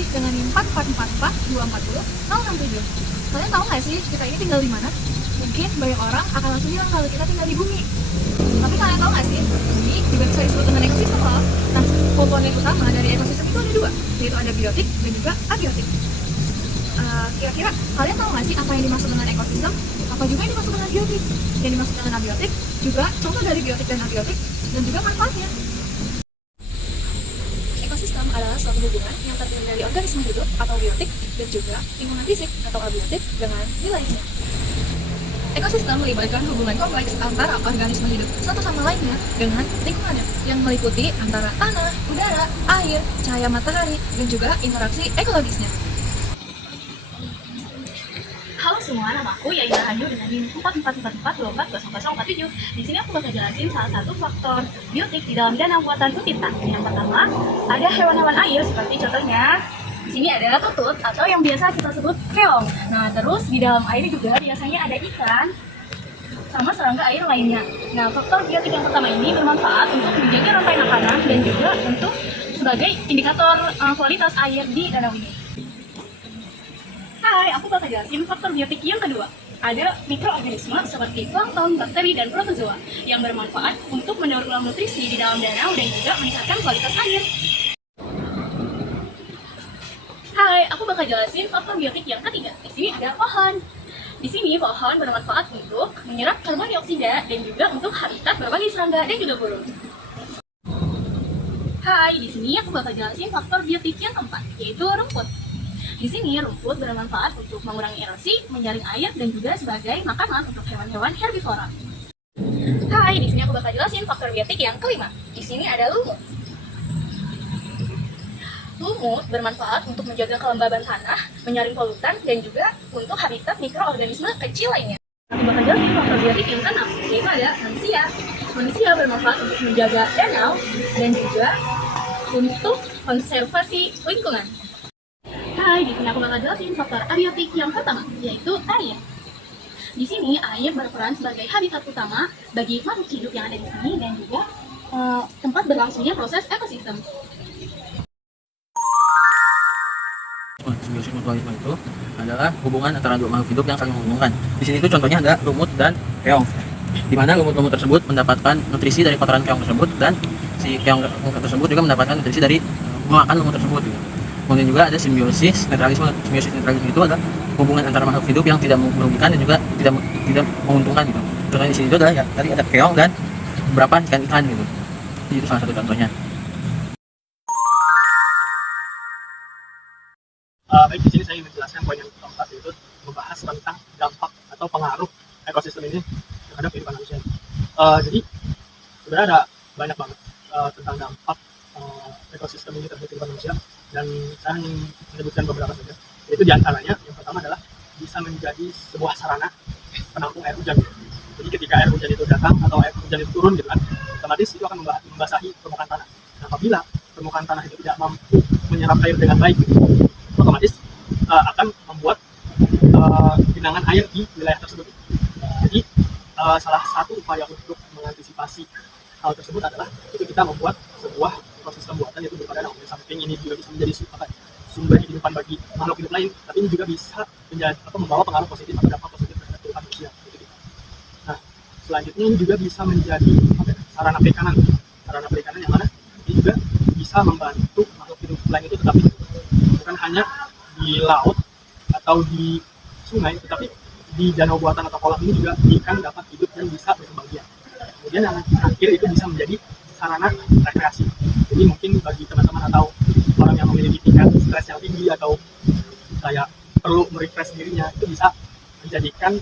sih dengan 4444240 Kalian tahu nggak sih kita ini tinggal di mana? Mungkin banyak orang akan langsung bilang kalau kita tinggal di bumi. Tapi kalian tahu nggak sih, bumi juga bisa disebut dengan ekosistem loh. Nah, komponen utama dari ekosistem itu ada dua, yaitu ada biotik dan juga abiotik. Kira-kira kalian tahu nggak sih apa yang dimaksud dengan ekosistem? Apa juga yang dimaksud dengan biotik? Yang dimaksud dengan abiotik juga contoh dari biotik dan abiotik dan juga manfaatnya. Ekosistem adalah suatu hubungan yang terdiri dari organisme hidup atau biotik dan juga lingkungan fisik atau abiotik dengan nilainya. Ekosistem melibatkan hubungan kompleks antara organisme hidup satu sama lainnya dengan lingkungannya yang meliputi antara tanah, udara, air, cahaya matahari, dan juga interaksi ekologisnya. Halo semua, nama aku Yaina Rahayu dengan NIM 4444240047. Di sini aku bakal jelasin salah satu faktor biotik di dalam danau buatan Utita. Yang pertama, ada hewan-hewan air seperti contohnya di sini ada tutut atau yang biasa kita sebut keong. Nah, terus di dalam air juga biasanya ada ikan sama serangga air lainnya. Nah, faktor biotik yang pertama ini bermanfaat untuk menjaga rantai makanan dan juga untuk sebagai indikator kualitas air di danau ini. Hai, aku bakal jelasin faktor biotik yang kedua. Ada mikroorganisme seperti plankton, bakteri, dan protozoa yang bermanfaat untuk mendaur ulang nutrisi di dalam danau dan juga meningkatkan kualitas air. Hai, aku bakal jelasin faktor biotik yang ketiga. Di sini ada pohon. Di sini pohon bermanfaat untuk menyerap karbon dioksida dan juga untuk habitat berbagai serangga dan juga burung. Hai, di sini aku bakal jelasin faktor biotik yang keempat, yaitu rumput. Di sini rumput bermanfaat untuk mengurangi erosi, menjaring air, dan juga sebagai makanan untuk hewan-hewan herbivora. Hai, di sini aku bakal jelasin faktor biotik yang kelima. Di sini ada lumut. Lumut bermanfaat untuk menjaga kelembaban tanah, menyaring polutan, dan juga untuk habitat mikroorganisme kecil lainnya. Aku bakal jelasin faktor biotik yang keenam, yaitu ada manusia. Manusia bermanfaat untuk menjaga danau dan juga untuk konservasi lingkungan. Hai, di sini aku bakal jelasin faktor abiotik yang pertama, yaitu air. Di sini air berperan sebagai habitat utama bagi makhluk hidup yang ada di sini dan juga tempat berlangsungnya proses ekosistem. Simbiosis mutualisme itu adalah hubungan antara dua makhluk hidup yang saling menguntungkan. Di sini itu contohnya ada lumut dan keong, di mana lumut-lumut tersebut mendapatkan nutrisi dari kotoran keong tersebut dan si keong tersebut juga mendapatkan nutrisi dari memakan lumut tersebut. Kemudian juga ada simbiosis netralisme. Simbiosis netralisme itu adalah hubungan antara makhluk hidup yang tidak merugikan dan juga tidak menguntungkan gitu. Contohnya di sini itu adalah ya, tadi ada keong dan beberapa ikan-ikan gitu. Jadi itu salah satu contohnya. Baik, di sini saya ingin menjelaskan poin yang keempat, yaitu membahas tentang dampak atau pengaruh ekosistem ini terhadap kehidupan manusia. Jadi sebenarnya ada banyak banget tentang dampak ekosistem ini terhadap kehidupan manusia, dan saya ingin menyebutkan beberapa saja. Yaitu diantaranya yang pertama adalah bisa menjadi sebuah sarana penampung air hujan. Jadi ketika air hujan itu datang atau air hujan itu turun gitu kan, otomatis itu akan membasahi permukaan tanah. Nah, apabila permukaan tanah itu tidak mampu menyerap air dengan baik, otomatis akan membuat genangan air di wilayah tersebut. Jadi salah satu upaya untuk mengantisipasi hal tersebut adalah itu kita membuat sebuah ekosistem buatan, yaitu berupa danau. Di samping ini juga bisa menjadi sumber kehidupan bagi makhluk hidup lain, tapi ini juga bisa menjadi membawa pengaruh positif atau dampak positif terhadap kehidupan manusia. Nah, selanjutnya ini juga bisa menjadi sarana perikanan. Sarana perikanan yang mana ini juga bisa membantu makhluk hidup lain itu tetap hidup. Bukan hanya di laut atau di sungai, tetapi di danau buatan atau kolam ini juga ikan dapat hidup dan bisa berkembang biak. Kemudian yang terakhir itu bisa menjadi sarana rekreasi. Jadi mungkin bagi teman-teman atau orang yang memiliki tingkat stres yang tinggi atau kayak perlu merefresh dirinya, itu bisa menjadikan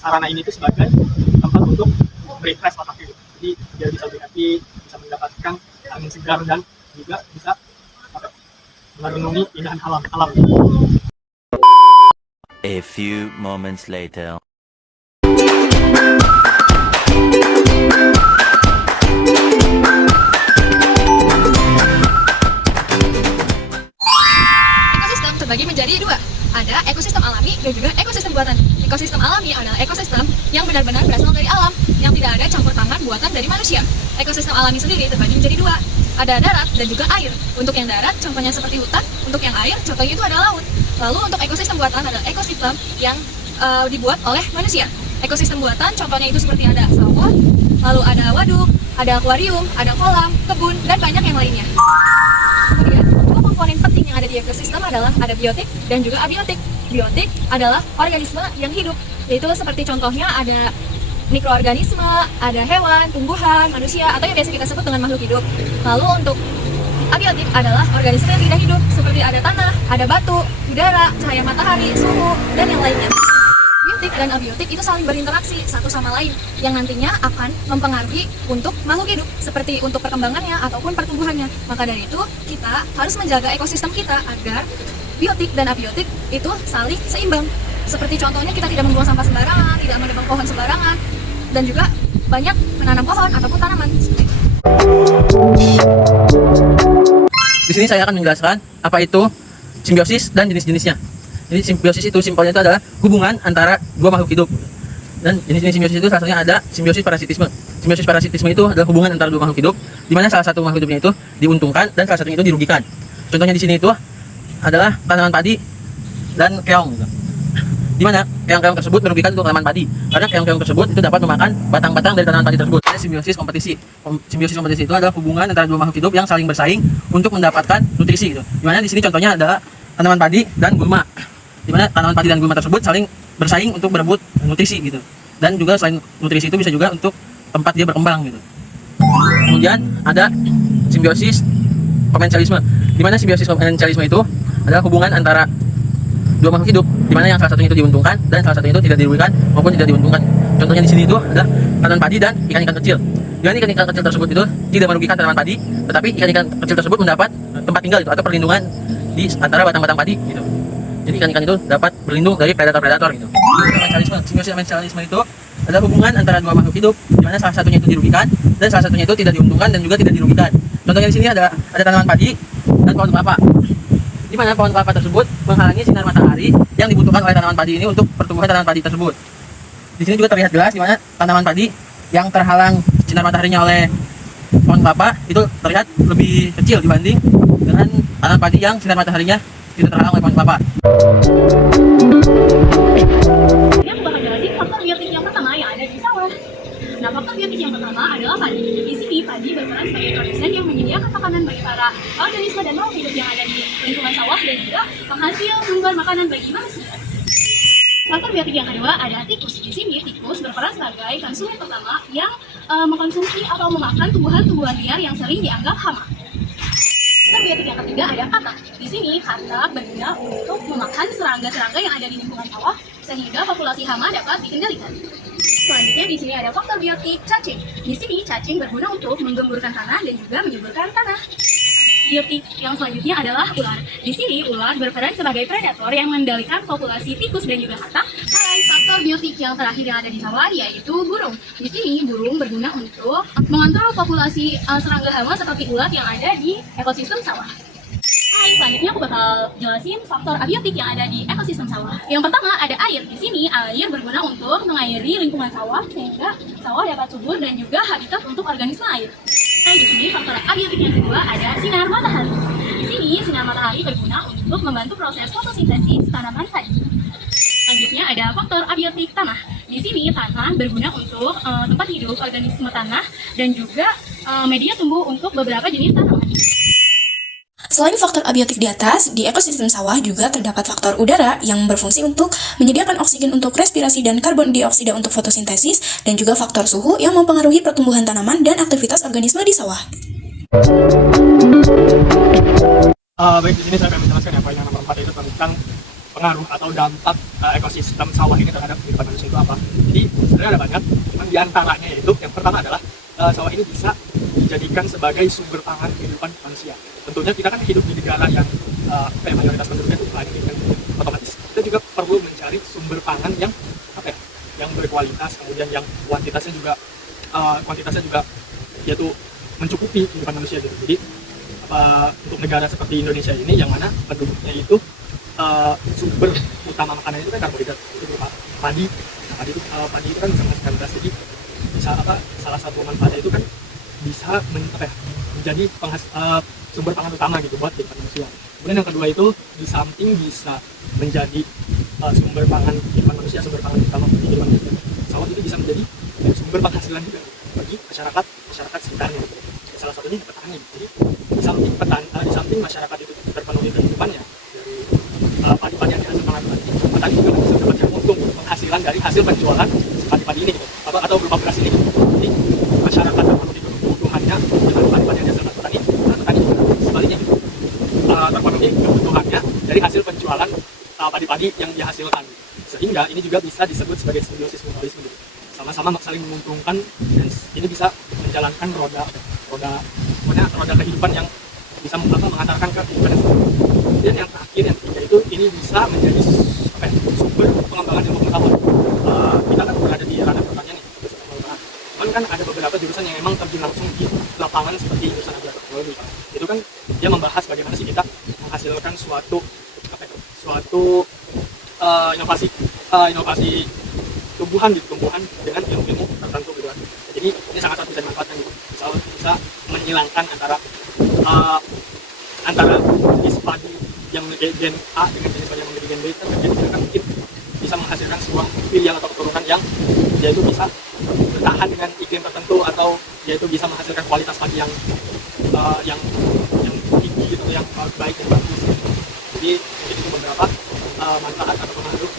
sarana ini itu sebagai tempat untuk merefresh otak itu. Jadi dia bisa lebih happy, bisa mendapatkan angin segar, dan juga bisa merenungi indahan alam. A few moments later. Ekosistem terbagi menjadi dua. Ada ekosistem alami dan juga ekosistem buatan. Ekosistem alami adalah ekosistem yang benar-benar berasal dari alam, yang tidak ada campur tangan buatan dari manusia. Ekosistem alami sendiri terbagi menjadi dua. ada darat dan juga air. Untuk yang darat contohnya seperti hutan, untuk yang air contohnya itu ada laut. Lalu untuk ekosistem buatan adalah ekosistem yang dibuat oleh manusia. Ekosistem buatan contohnya itu seperti ada sawah, lalu ada waduk, ada akuarium, ada kolam, kebun, dan banyak yang lainnya. Kemudian, dua komponen penting yang ada di ekosistem adalah ada biotik dan juga abiotik. Biotik adalah organisme yang hidup, yaitu seperti contohnya ada mikroorganisme, ada hewan, tumbuhan, manusia, atau yang biasa kita sebut dengan makhluk hidup. Lalu untuk abiotik adalah organisme yang tidak hidup, seperti ada tanah, ada batu, udara, cahaya matahari, suhu, dan yang lainnya. Biotik dan abiotik itu saling berinteraksi satu sama lain yang nantinya akan mempengaruhi untuk makhluk hidup seperti untuk perkembangannya ataupun pertumbuhannya. Maka dari itu kita harus menjaga ekosistem kita agar biotik dan abiotik itu saling seimbang. Seperti contohnya kita tidak membuang sampah sembarangan, tidak menebang pohon sembarangan, dan juga banyak menanam pohon ataupun tanaman. Di sini saya akan menjelaskan apa itu simbiosis dan jenis-jenisnya. Jadi simbiosis itu simpelnya itu adalah hubungan antara dua makhluk hidup. Dan jenis-jenis simbiosis itu salah satunya ada simbiosis parasitisme. Simbiosis parasitisme itu adalah hubungan antara dua makhluk hidup di mana salah satu makhluk hidupnya itu diuntungkan dan salah satunya itu dirugikan. Contohnya di sini itu adalah tanaman padi dan keong. Di mana keong-keong tersebut merugikan untuk tanaman padi karena keong-keong tersebut itu dapat memakan batang-batang dari tanaman padi tersebut. Ada simbiosis kompetisi. Simbiosis kompetisi itu adalah hubungan antara dua makhluk hidup yang saling bersaing untuk mendapatkan nutrisi gitu. Di mana di sini contohnya adalah tanaman padi dan gulma. Di mana tanaman padi dan gulma tersebut saling bersaing untuk berebut nutrisi gitu. Dan juga selain nutrisi itu bisa juga untuk tempat dia berkembang gitu. Kemudian ada simbiosis komensalisme. Di mana simbiosis komensalisme itu adalah hubungan antara dua makhluk hidup di mana yang salah satunya itu diuntungkan dan salah satunya itu tidak dirugikan maupun tidak diuntungkan. Contohnya di sini itu adalah tanaman padi dan ikan-ikan kecil. Di mana ikan-ikan kecil tersebut itu tidak merugikan tanaman padi, tetapi ikan-ikan kecil tersebut mendapat tempat tinggal itu atau perlindungan di antara batang-batang padi gitu. Jadi ikan-ikan itu dapat berlindung dari predator-predator gitu. Simbiosis komensalisme itu adalah hubungan antara dua makhluk hidup di mana salah satunya itu dirugikan dan salah satunya itu tidak diuntungkan dan juga tidak dirugikan. Contohnya di sini ada tanaman padi dan pohon kelapa. Di mana pohon kelapa tersebut menghalangi sinar matahari yang dibutuhkan oleh tanaman padi ini untuk pertumbuhan tanaman padi tersebut. Di sini juga terlihat jelas di mana tanaman padi yang terhalang sinar mataharinya oleh pohon kelapa itu terlihat lebih kecil dibanding dengan tanaman padi yang sinar mataharinya tidak terhalang oleh pohon kelapa. Ini aku bakal jelasin faktor biotik yang pertama yang ada di sawah. Nah, faktor biotik yang pertama adalah padi. Di sini padi berperan sebagai produsen yang menyediakan makanan bagi para organisme dan makhluk hidup yang ada di lingkungan sawah dan juga penghasil sumber makanan bagi manusia. Faktor biotik yang kedua ada tikus. Di sini tikus berperan sebagai konsumen pertama yang mengkonsumsi atau memakan tumbuhan-tumbuhan liar yang sering dianggap hama. Faktor biotik yang ketiga ada katak. Di sini katak berguna untuk memakan serangga-serangga yang ada di lingkungan sawah sehingga populasi hama dapat dikendalikan. Selanjutnya di sini ada faktor biotik cacing. Di sini cacing berguna untuk menggemburkan tanah dan juga menyuburkan tanah. Biotik yang selanjutnya adalah ular. Di sini ular berperan sebagai predator yang mengendalikan populasi tikus dan juga katak. Faktor biotik yang terakhir yang ada di sawah yaitu burung. Di sini burung berguna untuk mengontrol populasi serangga hama seperti ulat yang ada di ekosistem sawah. Selanjutnya aku bakal jelasin faktor abiotik yang ada di ekosistem sawah. Yang pertama ada air. Di sini air berguna untuk mengairi lingkungan sawah sehingga sawah dapat subur dan juga habitat untuk organisme air. Di sini faktor abiotik yang kedua ada sinar matahari. Di sini sinar matahari berguna untuk membantu proses fotosintesis tanaman padi. Selanjutnya ada faktor abiotik tanah. Di sini tanah berguna untuk tempat hidup organisme tanah dan juga media tumbuh untuk beberapa jenis tanaman. Selain faktor abiotik di atas, di ekosistem sawah juga terdapat faktor udara yang berfungsi untuk menyediakan oksigen untuk respirasi dan karbon dioksida untuk fotosintesis, dan juga faktor suhu yang mempengaruhi pertumbuhan tanaman dan aktivitas organisme di sawah. Baik, di sini saya akan menjelaskan poin yang nomor 4 itu tentang pengaruh atau dampak ekosistem sawah ini terhadap kehidupan manusia itu apa. Jadi sebenarnya ada banyak, cuman diantaranya yaitu yang pertama adalah sawah ini bisa dijadikan sebagai sumber pangan kehidupan manusia. Tentunya kita kan hidup di negara yang mayoritas penduduknya itu padat, dan otomatis kita juga perlu mencari sumber pangan yang yang berkualitas, kemudian yang kuantitasnya juga yaitu mencukupi kehidupan manusia gitu. Jadi untuk negara seperti Indonesia ini yang mana penduduknya itu sumber utama makanan itu kan karbohidrat, itu berupa padi. Nah, padi itu kan bisa menghasilkan beras, jadi bisa salah satu manfaatnya itu kan bisa menjadi sumber pangan utama gitu buat kehidupan manusia. Kemudian yang kedua itu di samping bisa menjadi sumber pangan kehidupan manusia, sumber pangan utama kehidupan manusia, sawah itu bisa menjadi sumber penghasilan juga bagi masyarakat sekitarnya. Salah satunya petani. Jadi di samping masyarakat itu terpenuhi kehidupannya dari padi-padi yang dihasilkan oleh petani juga bisa mendapatkan untung penghasilan dari hasil penjualan padi-padi ini gitu, atau berupa beras ini gitu. Jadi masyarakat terpenuhi kebutuhannya dengan padi-padi yang dihasilkan petani, dan petani juga sebaliknya gitu, terpenuhi kebutuhannya dari hasil penjualan padi-padi yang dihasilkan. Sehingga ini juga bisa disebut sebagai simbiosis mutualisme gitu. Sama-sama saling menguntungkan dan ini bisa menjalankan roda kehidupan yang bisa mengantarkan ke kehidupan yang sempurna. Dan yang terakhir, yang ketiga itu ini bisa menjadi sumber pengembangan ilmu pengetahuan. Kita kan berada di ranah pertanian nih, cuman kan ada beberapa jurusan yang memang terjun langsung di lapangan seperti jurusan agroteknologi. Itu kan dia membahas bagaimana sih kita menghasilkan suatu inovasi tumbuhan dengan ilmu tertentu gitu kan. Jadi ini sangat bisa dimanfaatkan gitu. Bisa menghilangkan antara jenis padi yang memiliki gen A dengan jenis padi yang memiliki gen B, kan mungkin bisa menghasilkan sebuah filial atau keturunan yang yaitu bisa bertahan dengan iklim tertentu, atau yaitu bisa menghasilkan kualitas padi yang tinggi gitu, yang baik dan bagus. Jadi itu beberapa manfaat atau pengaruh